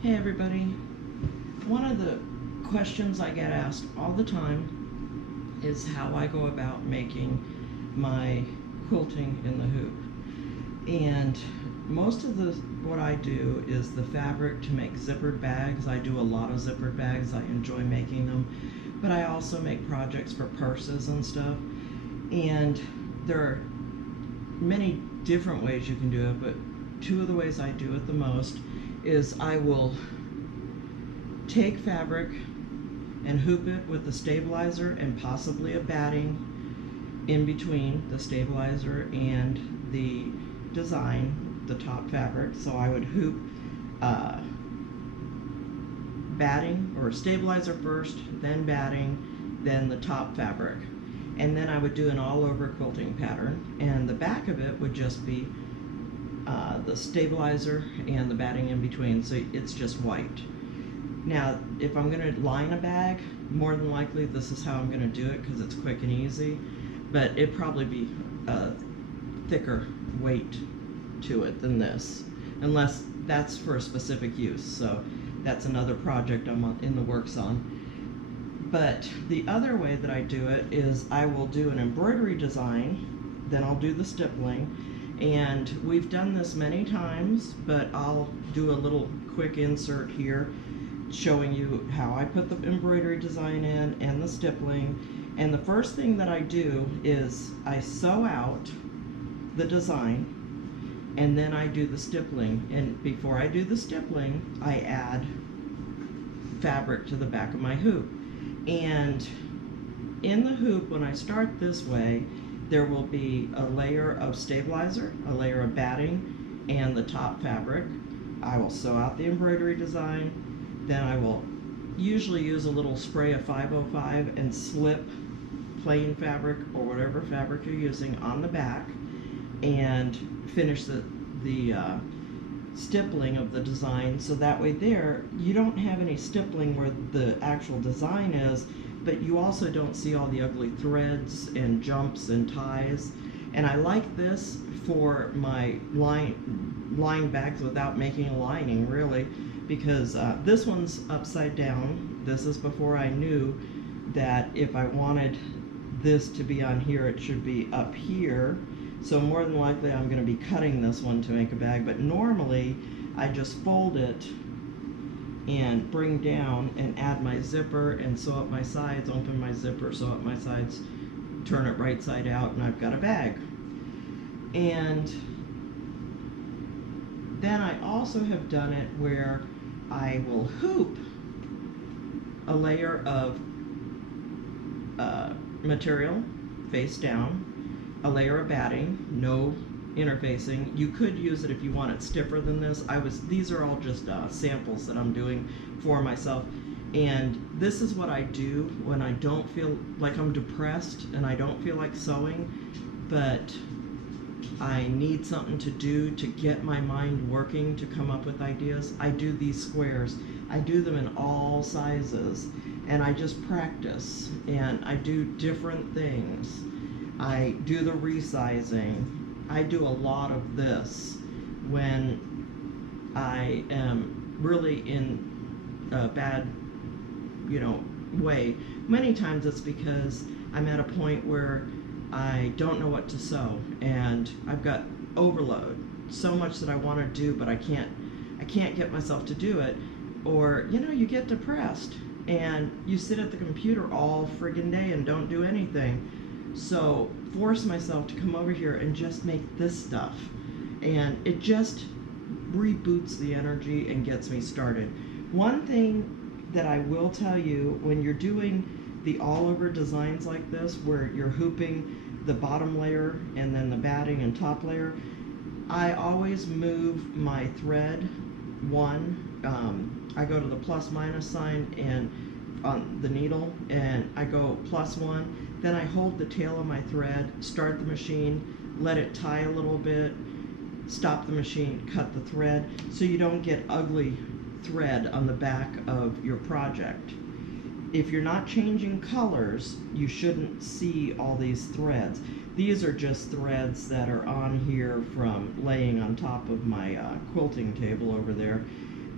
Hey everybody. One of the questions I get asked all the time is how I go about making my quilting in the hoop. And most of what I do is the fabric to make zippered bags. I do a lot of zippered bags. I enjoy making them. But I also make projects for purses and stuff. And there are many different ways you can do it, but two of the ways I do it the most is I will take fabric and hoop it with a stabilizer and possibly a batting in between the stabilizer and the design, the top fabric. So I would hoop batting or stabilizer first, then batting, then the top fabric. And then I would do an all over quilting pattern, and the back of it would just be the stabilizer and the batting in between, so it's just white. Now, if I'm going to line a bag, more than likely this is how I'm going to do it because it's quick and easy, but it'd probably be a thicker weight to it than this, unless that's for a specific use. So that's another project I'm in the works on. But the other way that I do it is I will do an embroidery design, then I'll do the stippling, and we've done this many times, but I'll do a little quick insert here showing you how I put the embroidery design in and the stippling. And the first thing that I do is I sew out the design, and then I do the stippling. And before I do the stippling, I add fabric to the back of my hoop. And in the hoop, when I start this way, there will be a layer of stabilizer, a layer of batting, and the top fabric. I will sew out the embroidery design, then I will usually use a little spray of 505 and slip plain fabric or whatever fabric you're using on the back, and finish the stippling of the design, so that way there you don't have any stippling where the actual design is, but you also don't see all the ugly threads and jumps and ties. And I like this for my line bags without making a lining, really, because this one's upside down. This is before I knew that if I wanted this to be on here, it should be up here. So more than likely I'm going to be cutting this one to make a bag, but normally I just fold it and bring down and add my zipper and sew up my sides, open my zipper, sew up my sides, turn it right side out, and I've got a bag. And then I also have done it where I will hoop a layer of material face down, a layer of batting, no interfacing. You could use it if you want it stiffer than this. These are all just samples that I'm doing for myself, and this is what I do when I don't feel like I'm depressed and I don't feel like sewing, but I need something to do to get my mind working, to come up with ideas. I do these squares. I do them in all sizes, and I just practice, and I do different things. I do the resizing. I do a lot of this when I am really in a bad, way. Many times it's because I'm at a point where I don't know what to sew, and I've got overload, so much that I want to do, but I can't get myself to do it. Or, you get depressed and you sit at the computer all friggin' day and don't do anything. So force myself to come over here and just make this stuff, and it just reboots the energy and gets me started. One thing that I will tell you, when you're doing the all over designs like this where you're hooping the bottom layer and then the batting and top layer, I always move my thread one. I go to the plus minus sign and on the needle, and I go +1. Then I hold the tail of my thread, start the machine, let it tie a little bit, stop the machine, cut the thread, so you don't get ugly thread on the back of your project. If you're not changing colors, you shouldn't see all these threads. These are just threads that are on here from laying on top of my quilting table over there.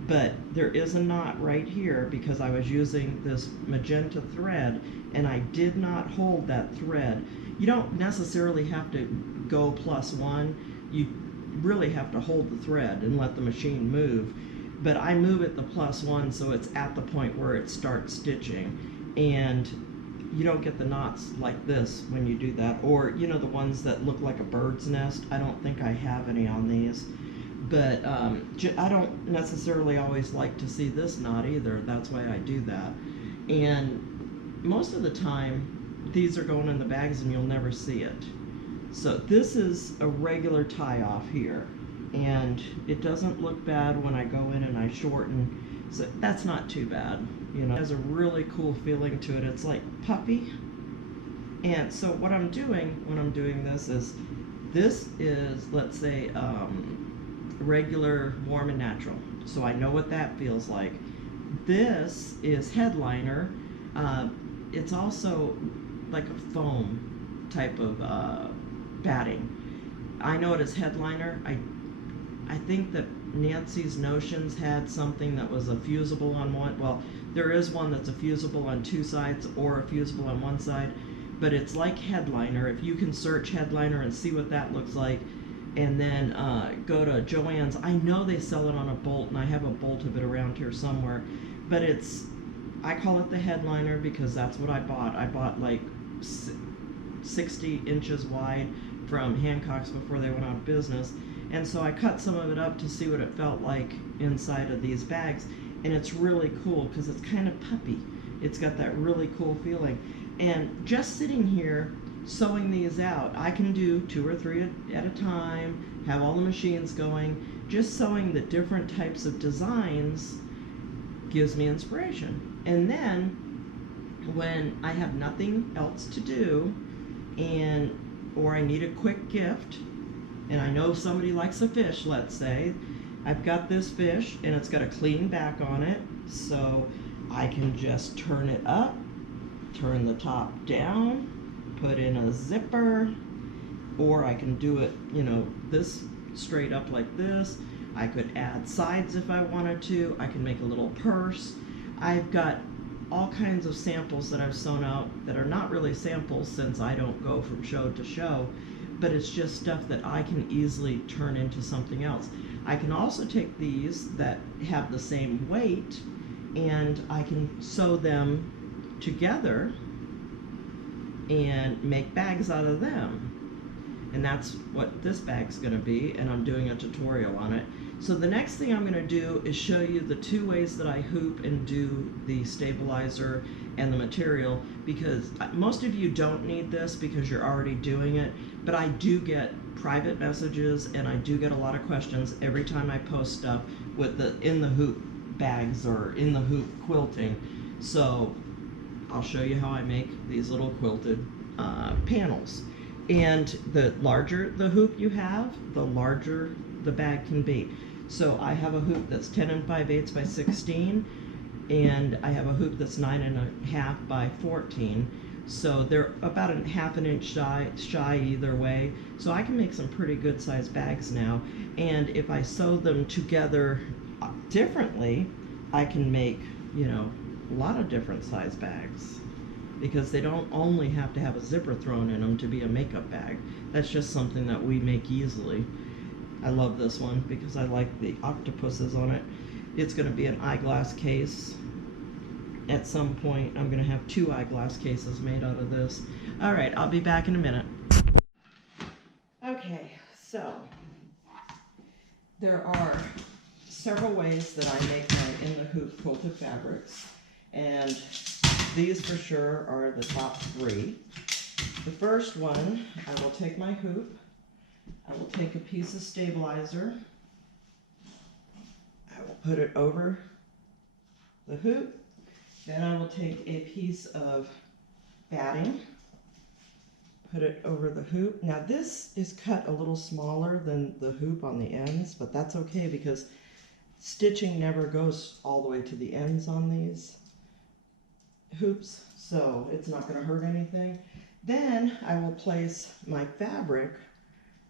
but there is a knot right here because I was using this magenta thread and I did not hold that thread. You don't necessarily have to go +1. You really have to hold the thread and let the machine move. But I move it the +1 so it's at the point where it starts stitching. And you don't get the knots like this when you do that. Or, you know, the ones that look like a bird's nest. I don't think I have any on these. But I don't necessarily always like to see this knot either. That's why I do that. And most of the time, these are going in the bags and you'll never see it. So this is a regular tie off here. And it doesn't look bad when I go in and I shorten. So that's not too bad. You know, it has a really cool feeling to it. It's like puffy. And so what I'm doing when I'm doing this is, let's say, regular, warm, and natural. So I know what that feels like. This is headliner. It's also like a foam type of batting. I know it as headliner. I think that Nancy's Notions had something that was a fusible on one. Well, there is one that's a fusible on 2 sides or a fusible on 1 side, but it's like headliner. If you can search headliner and see what that looks like, and then go to Joann's. I know they sell it on a bolt, and I have a bolt of it around here somewhere, but I call it the headliner because that's what I bought. I bought like 60 inches wide from Hancock's before they went out of business. And so I cut some of it up to see what it felt like inside of these bags. And it's really cool because it's kind of puppy. It's got that really cool feeling. And just sitting here sewing these out, I can do 2 or 3 at a time, have all the machines going. Just sewing the different types of designs gives me inspiration. And then when I have nothing else to do, or I need a quick gift, and I know somebody likes a fish, let's say, I've got this fish and it's got a clean back on it, so I can just turn it up, turn the top down, put in a zipper, or I can do it, you know, this straight up like this. I could add sides if I wanted to. I can make a little purse. I've got all kinds of samples that I've sewn out that are not really samples since I don't go from show to show, but it's just stuff that I can easily turn into something else. I can also take these that have the same weight and I can sew them together and make bags out of them. And that's what this bag's gonna be, and I'm doing a tutorial on it. So the next thing I'm gonna do is show you the 2 ways that I hoop and do the stabilizer and the material, because most of you don't need this because you're already doing it, but I do get private messages and I do get a lot of questions every time I post stuff with the in the hoop bags or in the hoop quilting. So I'll show you how I make these little quilted panels. And the larger the hoop you have, the larger the bag can be. So I have a hoop that's 10 5/8 by 16, and I have a hoop that's 9 1/2 by 14. So they're about a 1/2 inch shy either way. So I can make some pretty good sized bags now. And if I sew them together differently, I can make, you know, a lot of different size bags, because they don't only have to have a zipper thrown in them to be a makeup bag. That's just something that we make easily. I love this one because I like the octopuses on it. It's going to be an eyeglass case. At some point, I'm going to have 2 eyeglass cases made out of this. All right, I'll be back in a minute. Okay, so there are several ways that I make my in the hoop quilted fabrics, and these for sure are the top 3. The first one, I will take my hoop, I will take a piece of stabilizer, I will put it over the hoop, then I will take a piece of batting, put it over the hoop. Now this is cut a little smaller than the hoop on the ends, but that's okay because stitching never goes all the way to the ends on these hoops, so it's not going to hurt anything. Then I will place my fabric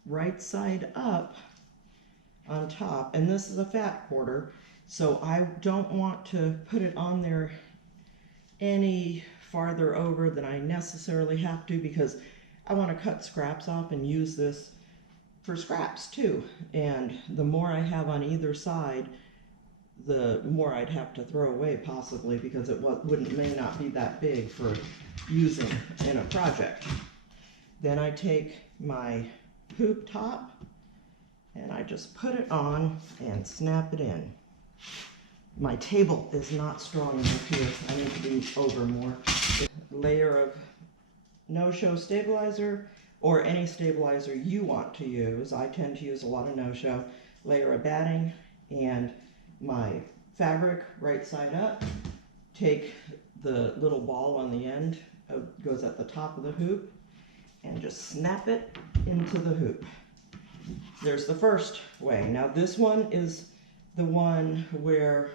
right side up on top, and this is a fat quarter, So I don't want to put it on there any farther over than I necessarily have to, because I want to cut scraps off and use this for scraps too. And the more I have on either side, the more I'd have to throw away possibly, because it may not be that big for using in a project. Then I take my hoop top and I just put it on and snap it in. My table is not strong enough here. I need to be over more. Layer of no-show stabilizer, or any stabilizer you want to use. I tend to use a lot of no-show. Layer of batting and my fabric right side up. Take the little ball on the end, goes at the top of the hoop, and just snap it into the hoop. There's the first way. Now this one is the one where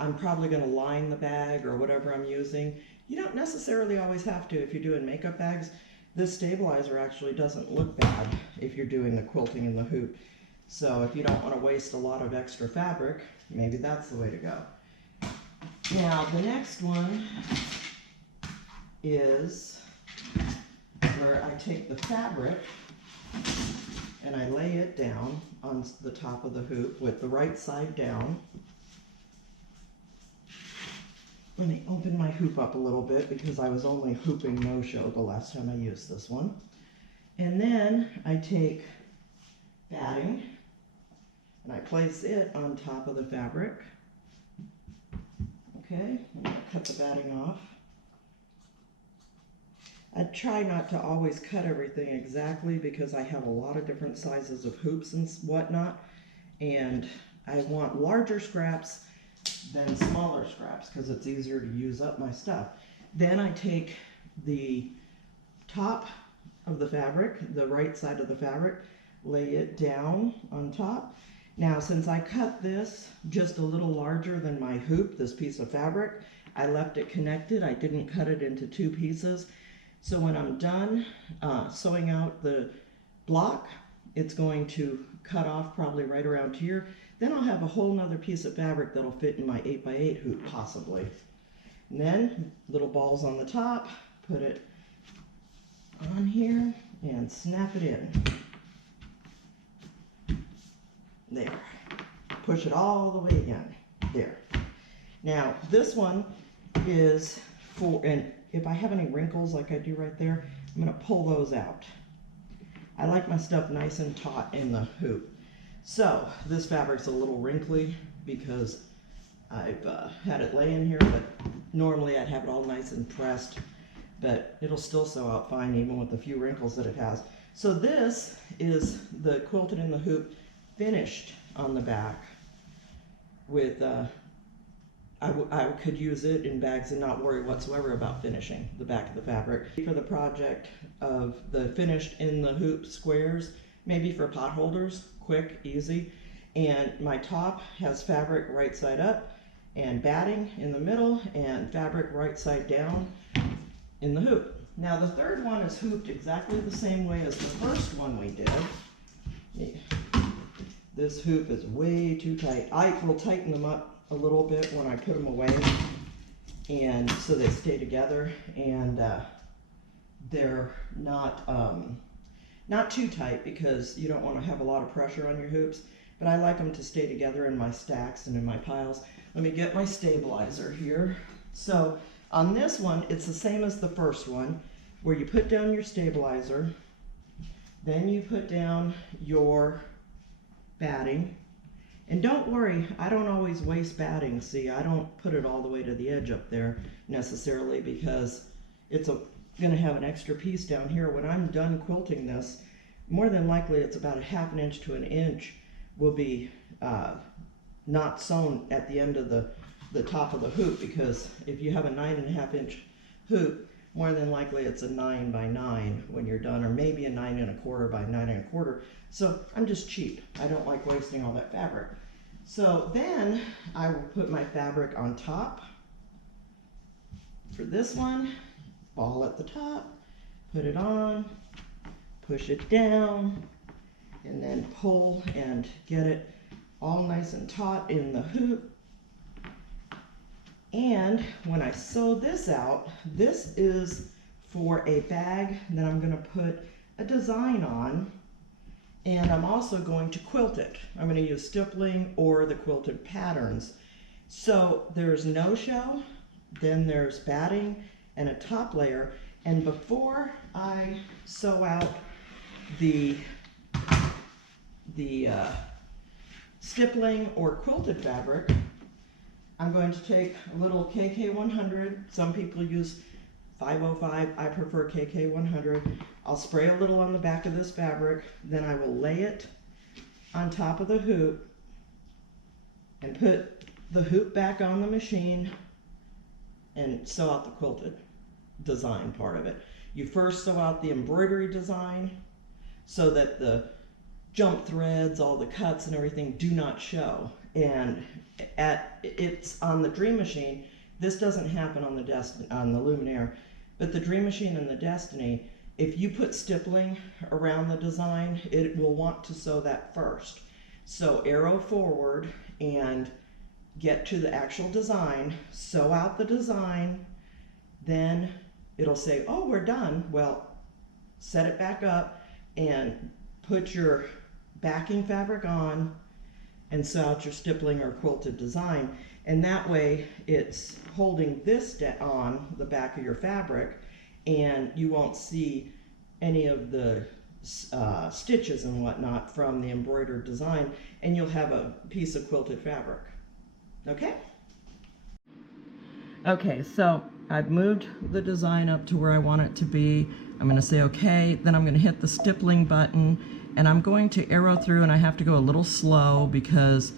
I'm probably going to line the bag or whatever I'm using. You don't necessarily always have to if you're doing makeup bags. This stabilizer actually doesn't look bad if you're doing the quilting in the hoop. So if you don't want to waste a lot of extra fabric, maybe that's the way to go. Now the next one is where I take the fabric and I lay it down on the top of the hoop with the right side down. Let me open my hoop up a little bit because I was only hooping no-show the last time I used this one. And then I take batting and I place it on top of the fabric. Okay, I'm going to cut the batting off. I try not to always cut everything exactly because I have a lot of different sizes of hoops and whatnot, and I want larger scraps than smaller scraps because it's easier to use up my stuff. Then I take the top of the fabric, the right side of the fabric, lay it down on top. Now since I cut this just a little larger than my hoop, this piece of fabric, I left it connected. I didn't cut it into two pieces. So when I'm done sewing out the block, it's going to cut off probably right around here. Then I'll have a whole nother piece of fabric that'll fit in my 8x8 hoop possibly. And then little balls on the top, put it on here and snap it in. There. Push it all the way again. There. Now this one is for, and if I have any wrinkles like I do right there, I'm going to pull those out. I like my stuff nice and taut in the hoop. So this fabric's a little wrinkly because I've had it lay in here, but normally I'd have it all nice and pressed, but it'll still sew out fine even with the few wrinkles that it has. So this is the quilted in the hoop finished on the back with I could use it in bags and not worry whatsoever about finishing the back of the fabric. For the project of the finished in the hoop squares, maybe for pot holders, quick, easy. And my top has fabric right side up and batting in the middle and fabric right side down in the hoop. Now the third one is hooped exactly the same way as the first one we did. This hoop is way too tight. I will tighten them up a little bit when I put them away, and so they stay together, and they're not too tight because you don't want to have a lot of pressure on your hoops, but I like them to stay together in my stacks and in my piles. Let me get my stabilizer here. So on this one, it's the same as the first one, where you put down your stabilizer, then you put down your batting. And don't worry, I don't always waste batting. See, I don't put it all the way to the edge up there necessarily because it's going to have an extra piece down here. When I'm done quilting this, more than likely it's about 1/2 inch to 1 inch will be not sewn at the end of the top of the hoop, because if you have a 9.5 inch hoop, more than likely it's a 9 by 9 when you're done, or maybe a 9 1/4 by 9 1/4. So I'm just cheap. I don't like wasting all that fabric. So then I will put my fabric on top. For this one, ball at the top, put it on, push it down, and then pull and get it all nice and taut in the hoop. And when I sew this out, this is for a bag that I'm going to put a design on, and I'm also going to quilt it. I'm going to use stippling or the quilted patterns. So there's no-show, then there's batting and a top layer, and before I sew out the stippling or quilted fabric, I'm going to take a little KK100. Some people use 505. I prefer KK100. I'll spray a little on the back of this fabric, then I will lay it on top of the hoop and put the hoop back on the machine and sew out the quilted design part of it. You first sew out the embroidery design so that the jump threads, all the cuts and everything do not show. And it's on the Dream Machine. This doesn't happen on the Luminaire, but the Dream Machine and the Destiny, if you put stippling around the design, it will want to sew that first. So arrow forward and get to the actual design, sew out the design, then it'll say, oh, we're done. Well, set it back up and put your backing fabric on and sew out your stippling or quilted design. And that way it's holding this on the back of your fabric, and you won't see any of the stitches and whatnot from the embroidered design, and you'll have a piece of quilted fabric. Okay? Okay, so I've moved the design up to where I want it to be. I'm going to say okay, then I'm going to hit the stippling button, and I'm going to arrow through, and I have to go a little slow because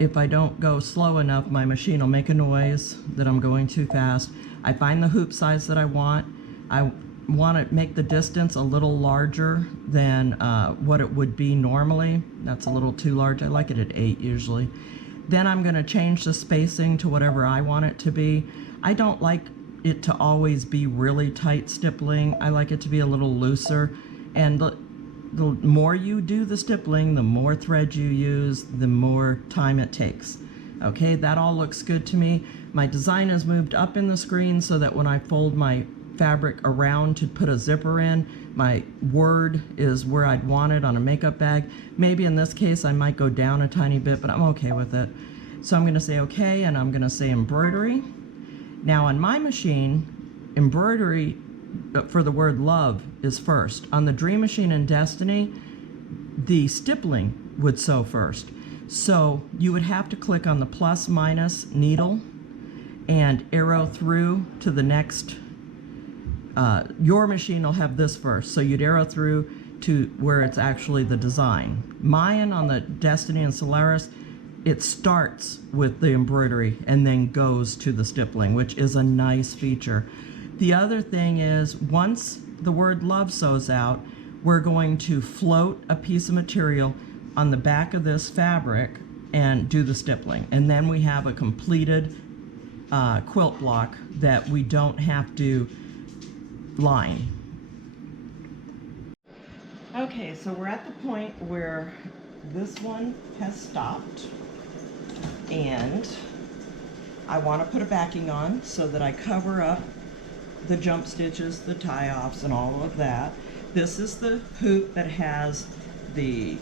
if I don't go slow enough, my machine will make a noise that I'm going too fast. I find the hoop size that I want. I want to make the distance a little larger than what it would be normally. That's a little too large. I like it at 8 usually. Then I'm going to change the spacing to whatever I want it to be. I don't like it to always be really tight stippling. I like it to be a little looser. And the more you do the stippling, the more thread you use, the more time it takes. Okay, that all looks good to me. My design is moved up in the screen so that when I fold my fabric around to put a zipper in, my word is where I'd want it on a makeup bag. Maybe in this case I might go down a tiny bit, but I'm okay with it. So I'm going to say okay, and I'm going to say embroidery. Now on my machine, embroidery for the word love is first. On the Dream Machine and Destiny, the stippling would sew first. So you would have to click on the plus minus needle and arrow through to the next. Your machine will have this first, so you'd arrow through to where it's actually the design. Mine on the Destiny and Solaris, it starts with the embroidery and then goes to the stippling, which is a nice feature. The other thing is, once the word love sews out, we're going to float a piece of material on the back of this fabric and do the stippling. And then we have a completed quilt block that we don't have to line. Okay, so we're at the point where this one has stopped, and I want to put a backing on so that I cover up the jump stitches, the tie-offs, and all of that. This is the hoop that has the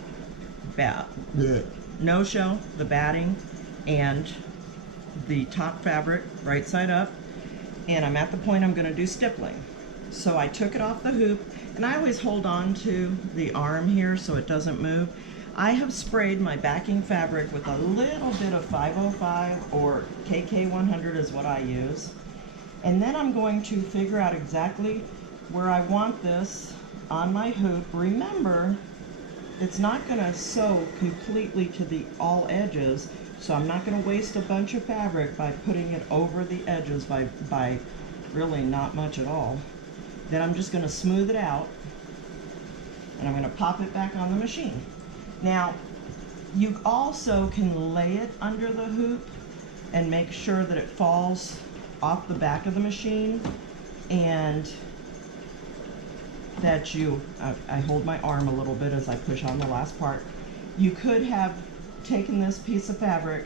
no-show, the batting, and the top fabric right side up, and I'm at the point I'm going to do stippling. So I took it off the hoop, and I always hold on to the arm here so it doesn't move. I have sprayed my backing fabric with a little bit of 505 or KK100 is what I use. And then I'm going to figure out exactly where I want this on my hoop. Remember, it's not going to sew completely to the all edges, so I'm not going to waste a bunch of fabric by putting it over the edges by really not much at all. Then I'm just going to smooth it out, and I'm going to pop it back on the machine. Now, you also can lay it under the hoop and make sure that it falls off the back of the machine, and that I hold my arm a little bit as I push on the last part. You could have taken this piece of fabric,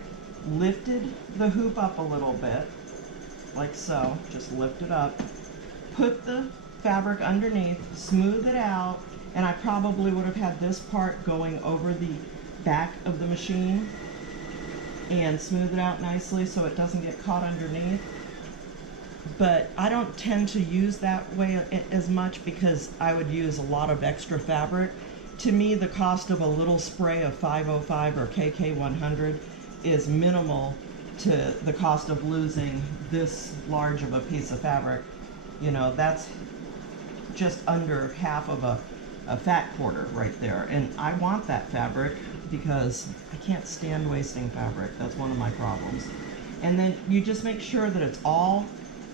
lifted the hoop up a little bit, like so. Just lift it up, put the fabric underneath, smooth it out, and I probably would have had this part going over the back of the machine and smooth it out nicely so it doesn't get caught underneath. But I don't tend to use that way as much because I would use a lot of extra fabric. To me, the cost of a little spray of 505 or KK100 is minimal to the cost of losing this large of a piece of fabric. You know, that's just under half of a fat quarter right there. And I want that fabric because I can't stand wasting fabric. That's one of my problems. And then you just make sure that it's all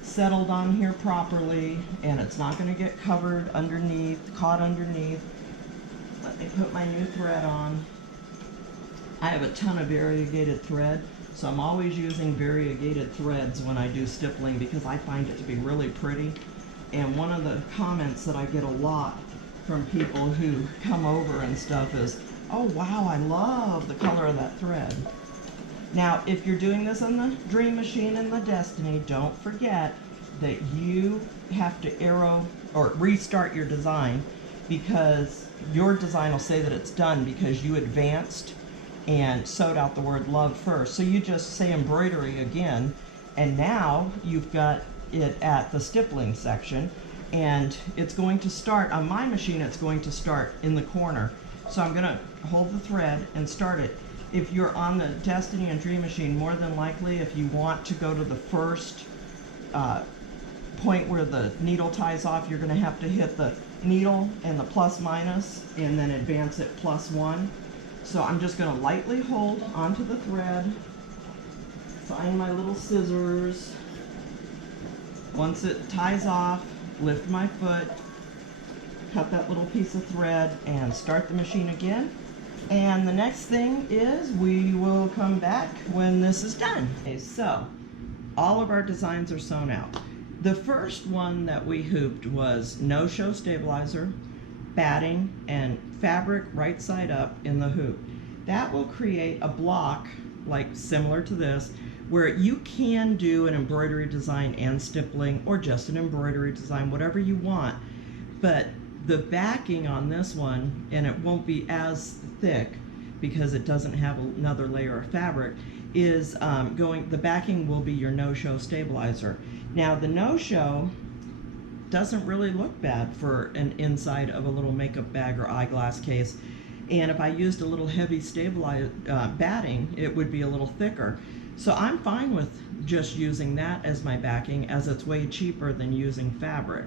settled on here properly and it's not going to get covered underneath, caught underneath. Let me put my new thread on. I have a ton of variegated thread, so I'm always using variegated threads when I do stippling because I find it to be really pretty. And one of the comments that I get a lot from people who come over and stuff is, oh wow, I love the color of that thread. Now, if you're doing this on the Dream Machine and the Destiny, don't forget that you have to arrow or restart your design because your design will say that it's done because you advanced and sewed out the word love first. So you just say embroidery again, and now you've got it at the stippling section, and it's going to start, on my machine, it's going to start in the corner. So I'm gonna hold the thread and start it. If you're on the Destiny and Dream Machine, more than likely, if you want to go to the first point where the needle ties off, you're gonna have to hit the needle and the plus minus and then advance it +1. So I'm just gonna lightly hold onto the thread, find my little scissors. Once it ties off, lift my foot, cut that little piece of thread and start the machine again. And the next thing is we will come back when this is done. Okay, so all of our designs are sewn out. The first one that we hooped was no-show stabilizer, batting, and fabric right side up in the hoop. That will create a block like similar to this where you can do an embroidery design and stippling or just an embroidery design, whatever you want. But the backing on this one, and it won't be as thick because it doesn't have another layer of fabric, is the backing will be your no-show stabilizer. Now the no-show doesn't really look bad for an inside of a little makeup bag or eyeglass case. And if I used a little heavy batting, it would be a little thicker. So I'm fine with just using that as my backing, as it's way cheaper than using fabric.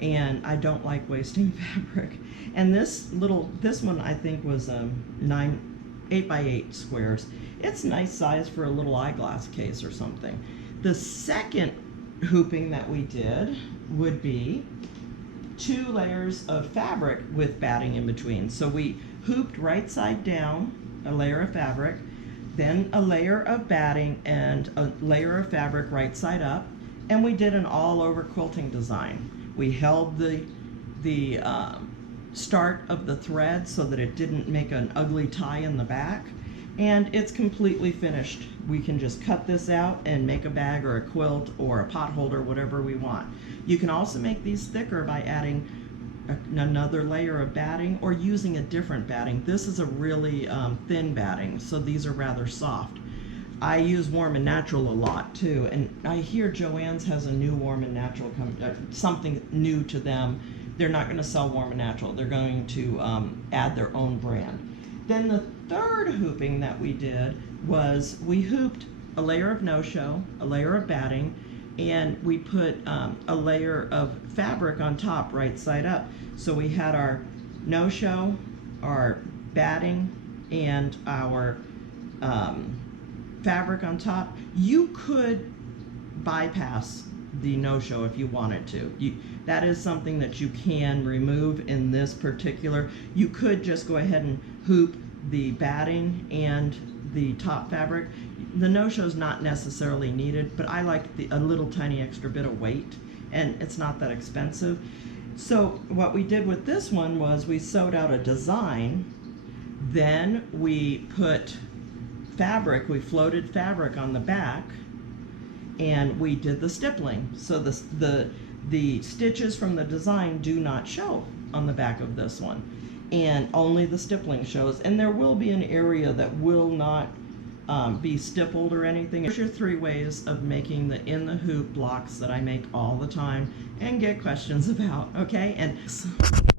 And I don't like wasting fabric. And this one I think was 8x8 squares. It's a nice size for a little eyeglass case or something. The second hooping that we did would be 2 layers of fabric with batting in between. So we hooped right side down, a layer of fabric, then a layer of batting and a layer of fabric right side up, and we did an all over quilting design. We held the start of the thread so that it didn't make an ugly tie in the back, and it's completely finished. We can just cut this out and make a bag or a quilt or a pot holder, whatever we want. You can also make these thicker by adding another layer of batting or using a different batting. This is a really thin batting, so these are rather soft. I use Warm and Natural a lot too, and I hear Joann's has a new Warm and Natural, something new to them. They're not going to sell Warm and Natural. They're going to add their own brand. Then the third hooping that we did was we hooped a layer of no-show, a layer of batting, and we put a layer of fabric on top right side up. So we had our no-show, our batting, and our fabric on top. You could bypass the no-show if you wanted to. That is something that you can remove in this particular. You could just go ahead and hoop the batting and the top fabric. The no-show is not necessarily needed, but I like a little tiny extra bit of weight, and it's not that expensive. So what we did with this one was we sewed out a design, then we put fabric, we floated fabric on the back, and we did the stippling. So the stitches from the design do not show on the back of this one, and only the stippling shows, and there will be an area that will not be stippled or anything. Here's your 3 ways of making the in the hoop blocks that I make all the time and get questions about, okay? And